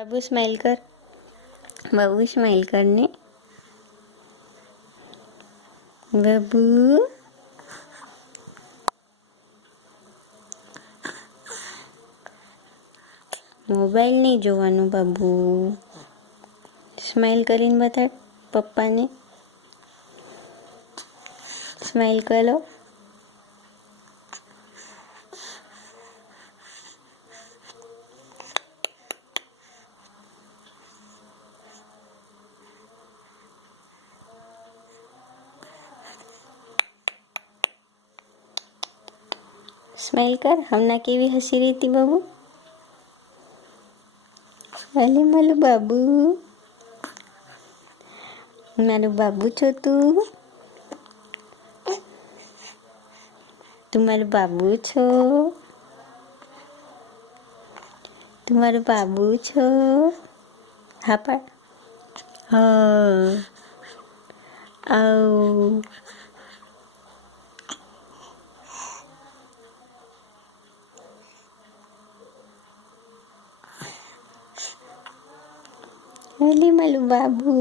बाबू स्माइल कर, बाबू स्माइल करने, बाबू मोबाइल नहीं જોવાનું બાબુ. સ્માઇલ કરીને બતાડ પપ્પાને, સ્માઇલ કરો. સ્માઇલ કર. હમણાં કેવી હસી રહી હતી બાબુ. અલે મારું બાબુ, મારું બાબુ છો તું. તું મારું બાબુ છો, તું મારું બાબુ છો. હા પાડ. હા આવ. અલે મારું બાબુ.